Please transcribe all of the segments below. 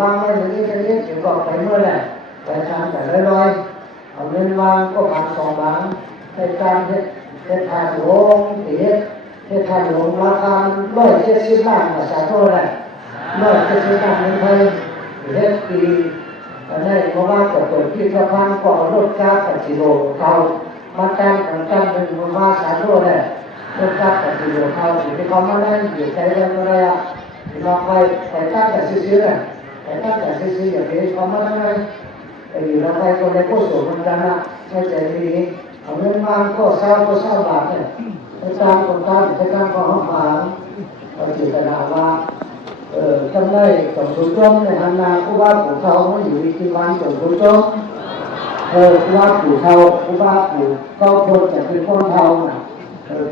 วางไว้อย่างนี้อย่างนี้ถึงก็ไปเมื่อไหร่ไปทางแต่ลอยๆเอาเงินวางก็บาทสองบาทในการเฮ็ดทางหลวงเฮ็ดทางหลวงราคา170 ล้านภาษาโทษได้170 ล้านเงินไทยเฮ็ดปีอันนี้เพราะว่าเปิดพิพิธภัณฑ์ก็รถจักรกับกิโลเขามาตั้งเป็นภาษาโทษได้รถจักรกับกิโลเขาที่เขามาได้อยู่ใจเรื่องอะไรอ่ะเราไปตั้งแต่ซื้อๆน่ะไปตั้งแต่ซื้อๆอย่างนี้เขามาได้อยู่แล้วใครคนใดก็สูงเหมือนกันนะไม่ใจดีเอาเงินมาก็เศร้าบาทเนี่ยไปตามคนตามไปตามของหางเราจิตนาว่าจำได้สมสุจงในฮันนาผู้ว่าปู่เทาไม่อยู่ที่บ้านสมสุจงผู้ว่าปู่เทาผู้ว่าปู่ก็คนจะเป็นคนเทาน่ะ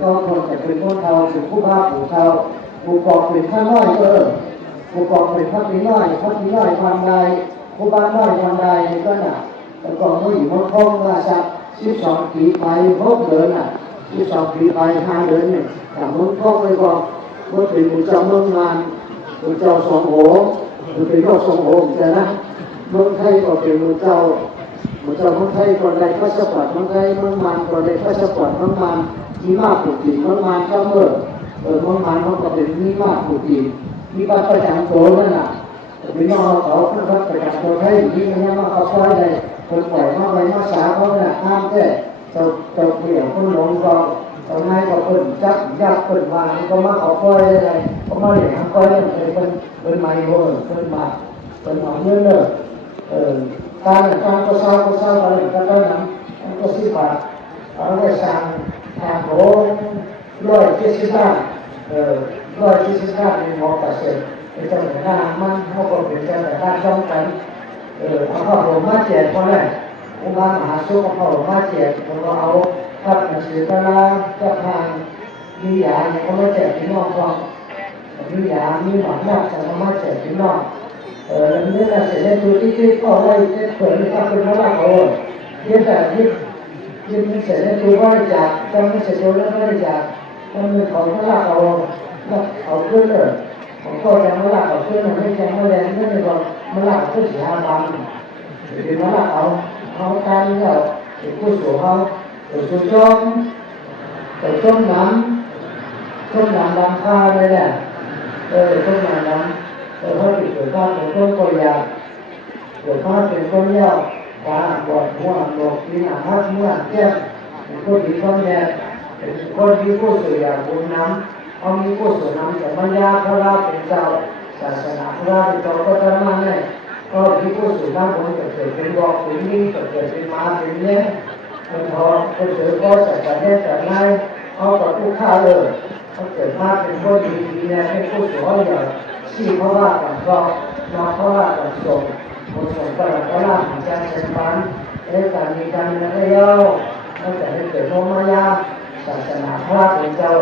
ก็คนจะเป็นคนเทาถึงผู้ว่าปู่เทาผู้กองเป็นข้าน้อยผู้กองเป็นข้าปีน้อยความใดผู้บ้านน้อยความใดก็น่ะแล้วก็ไม่อยู่มันคงว่าสัก12 ปีไป6 เดือนน่ะ12 ปีไป5 เดือนเนี่ยแต่มันคงเลยก็เมื่อเป็นมุจจาเมืองงานมุจจาสองโหมันเป็นก็สองโหแต่นะเมืองไทยก็เป็นมุจจาเมืองไทยก็ได้พาสปอร์ตเมืองไทยเมืองมันก็ได้พาสปอร์ตเมืองมันมีมากผู้ดีเมืองมันก็เมืองมันก็เป็นมีมากผู้ดีมีบัตรประจำตัวนั่นน่ะพี่น้องเขาเป็นบัตรประจำตัวไทยที่มันยังมาเขาคอยได้คนปล่อยมาไว้มาสาเขาน่ะห้ามแค่เจ้าเปี่ยมคนหลงก็เจ้านายก็คนจับยักคนวางก็มาเขาคอยอะไรก็มาเหลี่ยมคอยเป็นไม้โหเป็นมาเงื่อนเลยการก็เศร้าอะไรก็ได้นั้นก็10 บาทเอาไปสั่งทางโห170 ล้าน170 ล้านในหมอเกษตรเป็นเจ้าหน้ามันเขาก็เป็นเจ้าหน้าช่องกันเอาข้าวหลวงมาแจกเพราะอะไรองค์การมหาชนเอาข้าวหลวงมาแจกผมก็เอาทับหนังสือตารางจะทางมียาเนี่ยเขาไม่แจกพี่น้องฟังมียามีหวังยากจะมาแจกพี่น้องแล้วนี่เราเสร็จแล้วดูที่ก็ได้เปิดที่เป็นพระราชโอเยี่ยมแต่ยิ่งเสร็จแล้วดูว่าจากจำไม่เสร็จแล้วไม่ได้จากมันเป็นของพระราชโอเอาขึ้นเลยผมก็ยังไม่หลับเอาขึ้นไม่ยังไม่แรงไม่ได้บอกไม่หลับขึ้น4 5 วันเป็นไม่หลับเอาการเนี่ยผู้สูงเขาสูงต้นน้ำดำข้าเลยแหละต้นน้ำดำเขาติดเกิดข้าเป็นต้นกอยาเกิดข้าเป็นต้นยาวตาบอดหัวบอดลิ้นหักเมื่อแก้เป็นคนดีคนแย่เป็นคนที่ผู้สูงอยากบุญน้ำเอามีผู้สูงน้ำแต่มัญญาพระราเป็นเจ้าศาสนาพระราเป็นเจ้าก็จะมาเนี่ยก็มีผู้สูงน้ำบุญเกิดเป็นบอกเป็นนิ่งเกิดเป็นมาเป็นเนี้ยเป็นทองเป็นเสือก็จัดการได้จัดง่ายเอากับผู้ฆ่าเลยเขาเกิดมาเป็นคนดีเนี่ยให้ผู้สูงเขาอย่างชี้พระรากันก็มาพระรากันส่งคนส่งพระราของจันทร์เชนฟันการมีการเงินได้ย่อตั้งแต่ได้เกิดโนมายาศาสนาพระเป็นเจ้า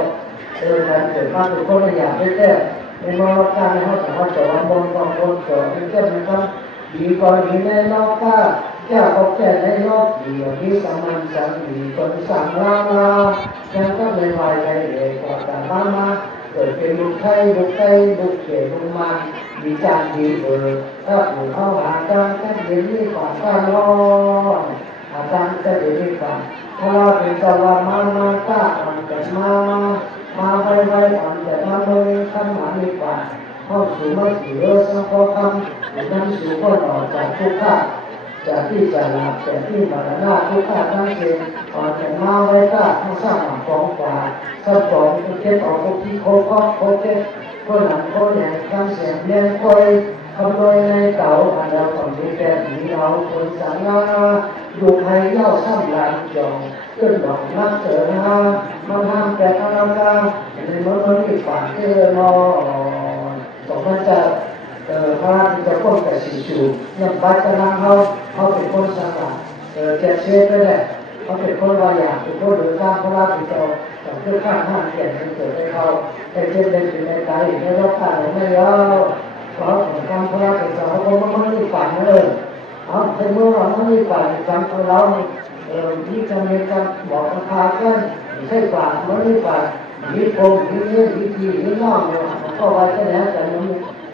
การเกิดมาเป็นคนอยากได้แต่ในมรดกในห้องสมุดจวันบนกองบนจอเป็นเจ้าเป็นคำดีกว่าดีในโลกข้าแก้เขาแก้ในโลกดีกว่าที่สามัญสังดีคนสั่งลายังก็ไม่ไหวใจเลยกว่าแต่บ้านมาเกิดเป็นลูกไทยลูกเก๋ลูกมันดีจานดีถ้าผู้เข้าหาจังแค่เดี๋ยวนี้ก่อนการรอหาจังแค่เดี๋ยวนี้ก่อนถ้าเราเป็นเจ้าว่ามาก้ามันจะมาไวอ่อนแต่มาเลยขั้นหมาดีกว่าเข้าสู่มาถือสังโฆคำหรือนั่งสู่ก็ออกจากทุกข์จากที่จะหลับแต่ที่มรณะทุกข์ทั้งสิ้นอ่อนแต่มาไว้ก้าทั้งสร้างของกว่าสับสนทุกเก็บออกทุกที่โคเก็บคนหลังคนใหญ่ข้างเสียงเลี้ยงคอยคำนวยในเก่าอันเราต้องมีแต่หนีเราคนสังฆาอยู่ให้เล่าซ้ำหลังจองขึ้นหลอกนักเสือมาห้ามแต่ทางการในเมื่อมีฝ่ายเจอนอนสองพันจะพระที่จะพ้นแต่สีชูยังบัดกำลังเขาเป็นคนสังฆาเจ็บเชื้อไปเลยเขาเป็นคนวายาเป็นคนเดือดร้อนพระราชิตแต่เพื่อข้ามห้ามเกียรติเกิดให้เขาแต่เจ็บเป็นสิ่งในใจในรบกวนไม่ยาวเพราะของการพระราชิตเขาก็ไม่มีฝ่ายเลยในเมื่อเราไม่มีฝ่ายการของเราที่จะมีการบอกราคากันใช่ฝ่ายไม่มีฝ่ายมีคงมีเนื้อมีทีมีน้องเนี่ยก็ไว้แค่นี้แต่มัน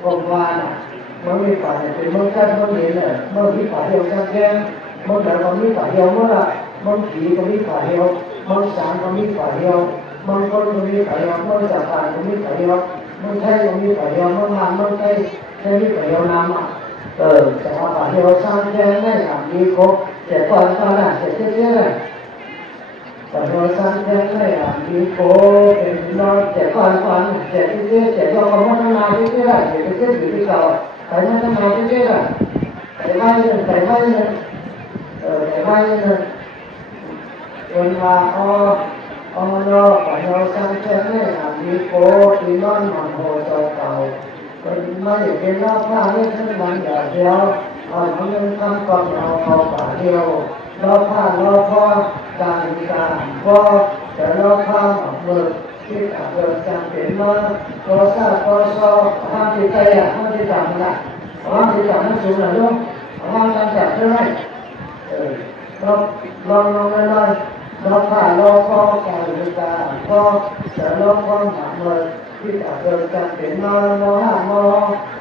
คงวาน เมื่อมีฝ่ายเป็นเมื่อกั้นเมื่อเย็นเนี่ยเมื่อมีฝ่ายเดียวกันแก่เมื่อแต่ก็มีฝ่ายเดียวเมื่อละเมื่อผีก็มีฝ่ายเดียวเมื่อสารก็มีฝ่ายเดียวเมื่อคนก็มีฝ่ายเดียวเมื่อจักรพรรดิก็มีฝ่ายเดียวเมื่อไทยก็มีฝ่ายเดียวเมื่องานเมื่อไทยมีฝ่ายเดียวนำอ่ะจะเอาฝ่ายเดียวสร้างแก่ไม่ทำดีครบแต่ก่อนน่ะแต่เจ๊ๆแต่เราสร้างแค่ไม่ทำดีโคเป็นน้อยแต่ก่อนแต่เจ๊แต่เราก็พัฒนาเจ๊ๆแต่เจ๊อยู่ที่เก่าไปพัฒนาเจ๊ๆไปไม่เลยแต่ไม่เลยเป็นว่าเราฝ่ายเราสร้างแค่ไม่ทำดีโคเป็นน้อยมันโหดเก่าเป็นไม่เป็นรอบผ้าไม่ขึ้นมันอย่างเดียวเอาเงินทำก่อนเอาฝ่ายเดียวรอบผ้ารอบพ่อการก็จะรอบผ้ามือที่เกิดการเปลี่ยนมาตัวซาตัวซอทำที่ใจทำที่จับนะทำที่จับนั่นสูงหน่อยลูกทำการจับใช่ไหมลองไม่ได้รอบผ้ารอบพ่อการก็จะรอบพ่อมือที่เกิดการเปลี่ยนมาโมหะ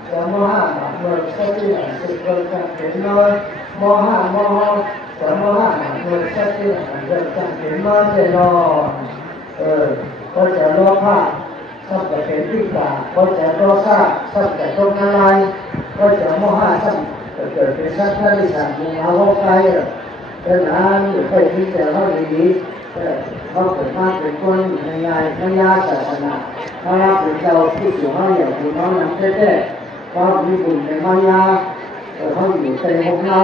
จะโมหะมือสักที่ไหนจะเกิดการเปลี่ยนมาโมหะจะโมหะมือสักที่ไหนเกิดการเปลี่ยนมาจะนอนก็จะรอผ้าสับแต่เป็นที่กาก็จะรอซาสับแต่ตรงอะไรก็จะโมหะสับเกิดเป็นสักที่ที่สั่งมีเอาเข้าไปดังนั้นอยู่ใกล้ที่จะเข้าดีเขาเกิดมาเป็นคนในญาศาสนาเขาเป็นเจ้าผู้สูงอายุผู้น้องน้ำเต้เขามีบุญในมายาเขาอยู่ในของเรา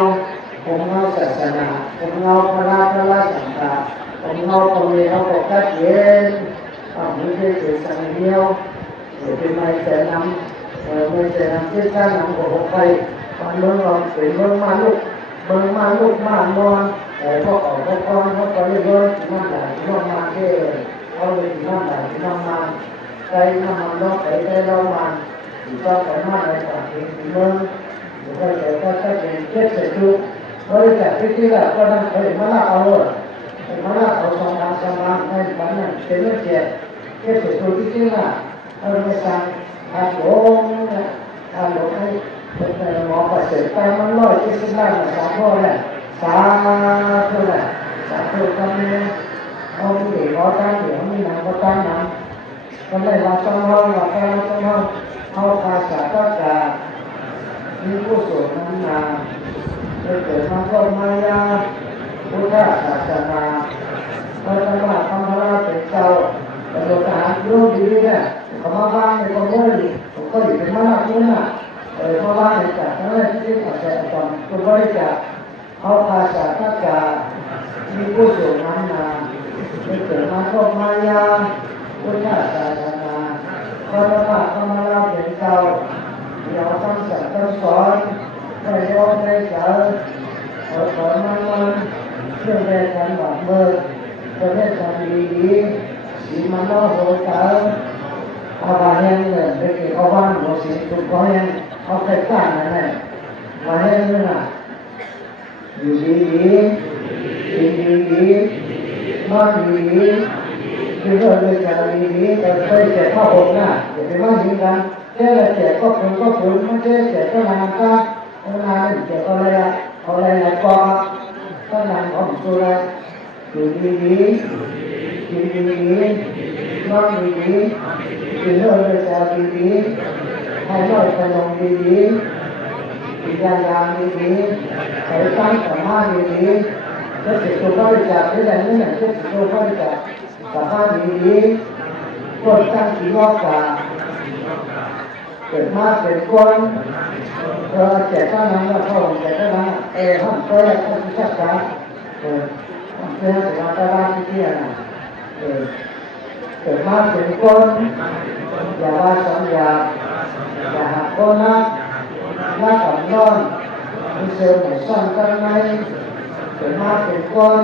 ศาสนาของเราพระราสังฆาของเราตรงนี้เขาบอกชัดเจนไม่ใช่เป็นสังเดียวเป็นไม่แต่นำที่การนำของใครมันเมืองเราเป็นเมืองมาลูกมานอนแต่พวกเขาก็เรื่อยๆมันใหญ่มันมาเท่เขาเลยมันใหญ่มันมาใจมันร้องใจร้องมันก็ไปมาในต่างถิ่นเมืองก็เลยก็จะเป็นเจ็ดสิบลูกบริจาคที่แรกก็นั่งเคยมาละเอาสองสามให้บ้านนั้นเป็นเรื่องเจ็ดสิบลูกที่แรกเอาไปสั่งทำหลงให้เป็นหมอประเสริฐไปมัน170 ล้านสามพ่อเนี่ยสาธุทำเนี่ยเอาผู้เด็กขอตั้งเดี๋ยวมีหนังก็ตั้งหนังก็ได้รับต้องเอาภาษาก็จะมีผู้สวดนั้นนาเกิดมาก็มายาพุทธศาสนาพระธรรมธรรมราชเป็นเจ้าแต่โดยการร่วมดีเนี่ยเขามาบ้านในคนเมื่อดีผมก็อยู่เป็นมากขึ้นน่ะเพราะว่าในจากนั้นที่เขาจะตอนตัวบริจาคเอาภาษาก็จะมีผู้สวดนั้นนาเกิดมาก็มายาพุทธศาสนาพระธรรมธรรมราชเป็นเจ้าเราตั้งสัตว์ตั้งสอนได้ยอมได้เจอขอมันเชื่อได้กันแบบเมื่อจะได้ทำดีมันน่าโหดเกินเอาไปยังเนี่ยไปเกี่ยวกับบ้านหัวสีถูกเขายังเอาใส่ก้านนั่นแหละมาให้เรื่องอยู่ดีนอนดีคือเรื่องจะดีแต่ไปแจกข้าวหกนะอย่าไปว่าอย่างนั้นแค่แจกก็ผลไม่ใช่แจกก็นานก็นานแจกอะไรก็ก็นานของตัวอะไรอยู่ดีนอนดีคือเรื่องจะดีให้น้อยขนมดียาดีใส่ตั้งสมาดีก็เสร็จตัวบริจาคที่ไหนนี่เนี่ยก็เสร็จตัวบริจาคสมาดีคนตั้งที่รอบกาเกิดมาเป็นคนแจกข้าวน้ำแล้วเขาแจกข้าวน้ำห้องก็ได้ข้าวชักการห้องเพื่อนแต่ว่าตลาดที่น่ะเกิดมาเป็นคนอย่าว่าสัญญาอย่าหักคนนักรักอ่อนน้อมมีเสริมในซ่อนกันไหมเกิดมาเป็นคน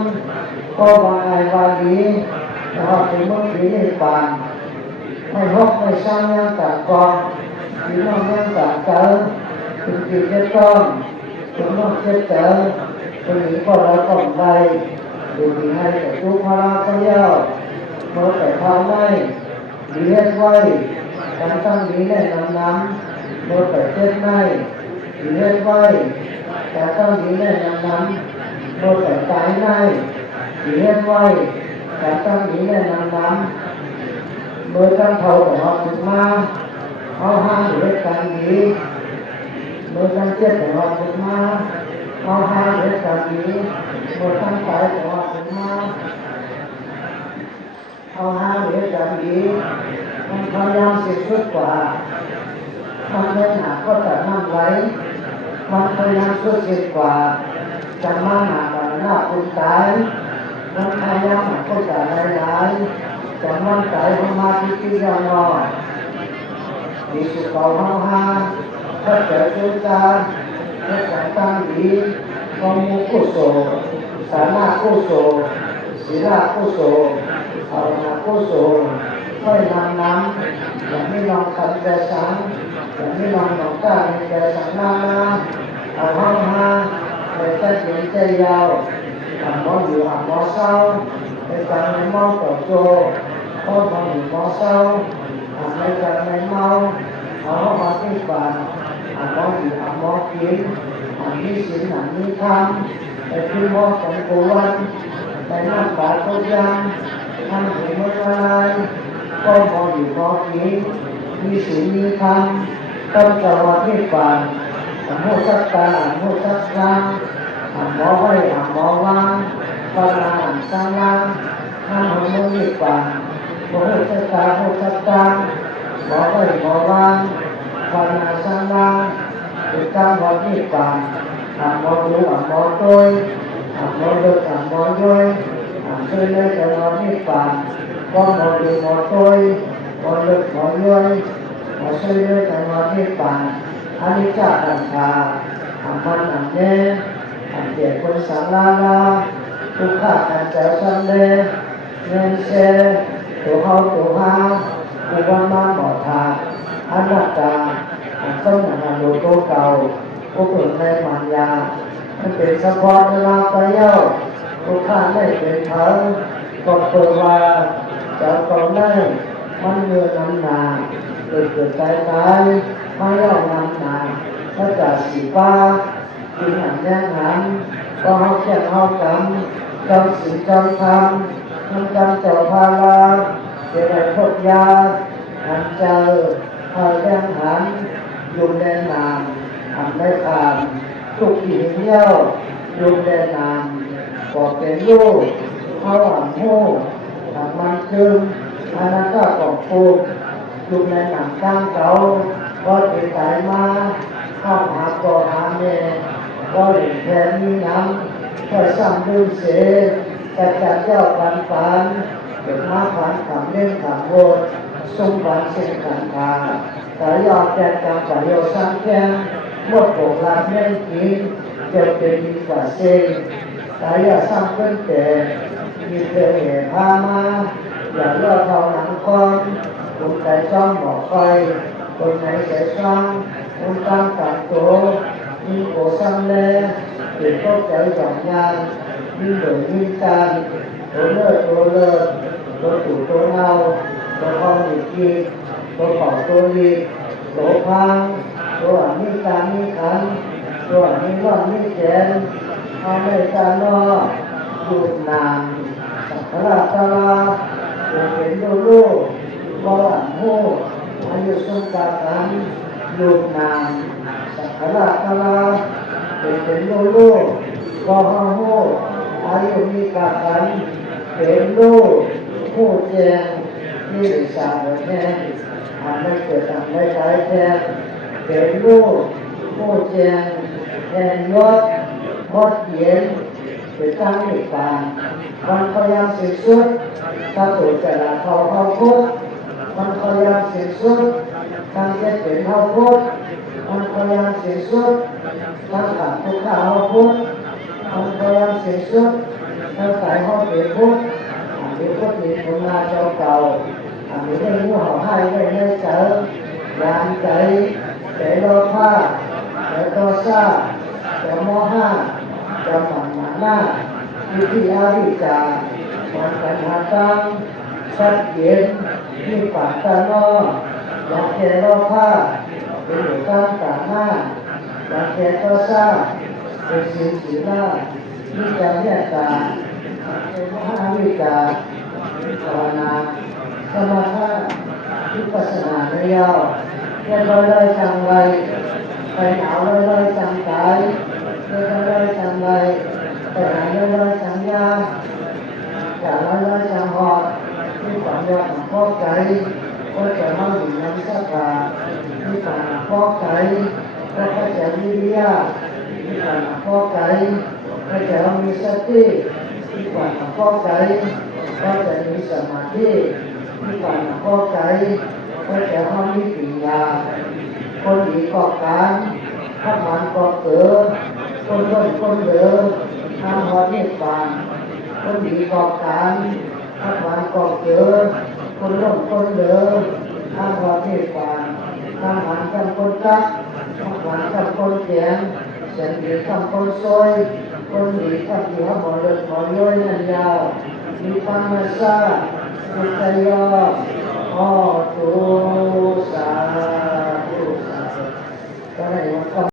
ก็วางไงวางดีนะครับเป็นเมื่อปีนี้ปานไม่ฮอกไม่สร้างยังต่างกองมีน้องยังต่างเติมถึงปีจะต้องถึงน้องจะเติมตรงนี้ก็เราต้องไปดูดีให้แต่ทุกพระก็เย้าเมื่อแต่ทางไม่ดีเฮ็ดไว้การตั้งดีแน่น้ำเมื่อแต่เจ็ดไม่ ที่เฮ็ดไว้แต่ต้องมีแน่นำนั้นโดยแต่ตายในที่เฮ็ดไว้แต่ต้องมีแน่นำนั้นโดยตั้งเท่าแต่เราถึงมาเอาห้างเหตุการณ์นี้โดยตั้งเจ็ดแต่เราถึงมาเอาห้างเหตุการณ์นี้โดยตั้งใจแต่เราถึงมาเอาห้างเหตุการณ์นี้มันพยายามสิสุดกว่ามันเล่นหาก็แต่นั่งไว้มันพยายามสุดเสียกว่าจะมาหากันหน้าคุณตายมันพยายามหาก็จะหลายๆจะมั่นใจมาที่ยานอมีสุขภาพห้าถ้าเกิดจุดการถ้าเกิดตั้งดีกองมุกุโสสานากุโสศีลากุโสภาวนากุโสค่อยนำอย่างนี้ลองทำใจสังอย่างนี้ลองหนองก้าในใจสังนาเอาห้องห้าในใจเย็นใจยาวอ่านมออยู่อ่านมอเศร้าในการในมอต่อโจพ่อมองอยู่มอเศร้าอ่านในการในเมาเอาห้องมาที่บ้านอ่านมออยู่อ่านมอกินอ่านนี้ศีลอ่านนี้ธรรมในที่มอของโกวันในนั่งบาทุกอย่างนั่งถึงเมื่อไรก็มองอยู่มอกินมีศีลมีธรรมต้องสวัสดิ์บ้านอ่านโมจักตาอ่านโมจักตาอ่านหมอไว้อ่านหมอวางภาวนาอ่านสังฆนั่งหัวมือบ้านโมจักตาโมจักตาหมอไว้หมอวางภาวนาสังฆติดตามวัดนี้บ้านอ่านหมอดูอ่านหมอต้อยอ่านหมอเลิกอ่านหมอย่อยอ่านช่วยเลยแต่วัดนี้บ้านก็หมอดูหมอต้อยหมอเลิกหมอย่อยหมอช่วยเลยแต่วัดนี้บ้านอันนี้จากอันตาอันมันอันเน่อันเดียคนสังลาลาทุกข้าอันเจ้าสังเลเงินเชตัวเขาตัวหาอุบัติมาหมอทาอันนักตาอันต้นอันโลโก้เก่าผู้เกิดในมัญญามันเป็นสะพานเวลาไปเย้าทุกข้าได้เป็นเถิงก็เปิดว่าเจ้าเก่าได้มันเมื่อน้ำนาเกิดใจตายไม่เล่านำนาถ้าจะสีฟ้ากินอันแน่นหันก็เขาแค่เขาจำสีจำธรรมมันจำเจ้าพาลาเกิดอะไรพดยาอันเจอพาแย่งหันยุ่งแดนนามอันไม่ผ่านทุกขีเหี้ยวยุ่งแดนนามก็เป็นลูกเขาอันหูอันมันคืนอันนั้นก็ของปูยุ่งในหนังก้างเก่าก็ติดสายมาเข้าหาก่อหาเมก็เห็นแทนมีน้ำก็ซ้ำดื่มเสกระจัดเจ้าฝันเกิดมาฝันขำเล่นขำโวดสมบัติเส้นขันธาสายยอดแจกกรรมสายโยสังแกงหมดโผล่ลาเม่นกินจะเป็นดีกว่าเซสายยาสร้างเพื่อนแต่มีเธอเหพามาอย่าเล่าเท่าหนังก้อนคนใจจ้องบอกไฟคนไหนใจช่างคนตั้งต่างโตมีโกสังเลเป็นพวกใจหย่อนยานมีเหลืองมีการตัวเลิศตัวตู่ตัวเน่าตัวคองอีกทีตัวเป่าตัวดีตัวพังตัวอันนี้การนี้ขันตัวอันนี้ร้อนนี้แขนเอาไม่การนอดูนานสังขารตาลาตัวเป็นลูกบ่อันหูอายุสมการกันดูนานสังขารตาลาเป็นลูกบ่หังหูอายุมีการกันเป็นลูกผู้แจงที่ได้สร้างไว้แทนอันไม่เกิดอันไม่ตายแทนเป็นลูกผู้แจงแทนยศมดเย็นเป็นตั้งอีกปานมันพยายามสิ้นสุดถ้าตัวจะละเขาพุทธมันพยายามสิ้นสุดการจะเป็นเขาพุทธมันพยายามสิ้นสุดการขาดทุกข์เขาพุทธมันพยายามสิ้นสุดการสายเขาเป็นพุทธอันนี้ก็มีคนมาเจ้าเก่าอันนี้ได้รู้ห่อให้ได้เจอยานใจแต่โลภะแต่โทสะแต่โมหะแต่หมั่นหน้าวิธีอาวิจารมันปัญหาตั้งชัดเจนที่ปากตาโนอยากแก่โลภะเป็นอยู่ตั้งต่างหน้า การแก่ตัวซาเป็นสิ่งศีลาวิจารณ์ตาเป็นมหาวิจารภาวนาสมาธิวิปัสสนาในยาวเรียนเลยจังไรไปหนาวเลยจังใจเรียนเลยจังไรไปหนาวเลยจังยาจะเลยจังหอดที่ฝันยาของพ่อใจก็จะมาอยู่ในสักการที่ฝันของพ่อใจก็จะวิริยะที่ฝันของพ่อใจก็จะมีสติที่ฝันของพ่อใจก็จะมีสมาธิที่ฝันของพ่อใจก็จะมีปัญญาคนดีก่อการถ้ามันก่อเกิดคนร่นคนเหลือทำหอนิพพานคนดีก่อการถ้ามันก่อเกิดคนร่นคนเหลือทำหอนิพพานทำมันทำคนรักทำมันทำคนเขียนเสียงดีทำคนซอยคนดีทำหัวหมอเลือดหมอย่อยนันยาวมีปัญญามีใจยออ้อตัว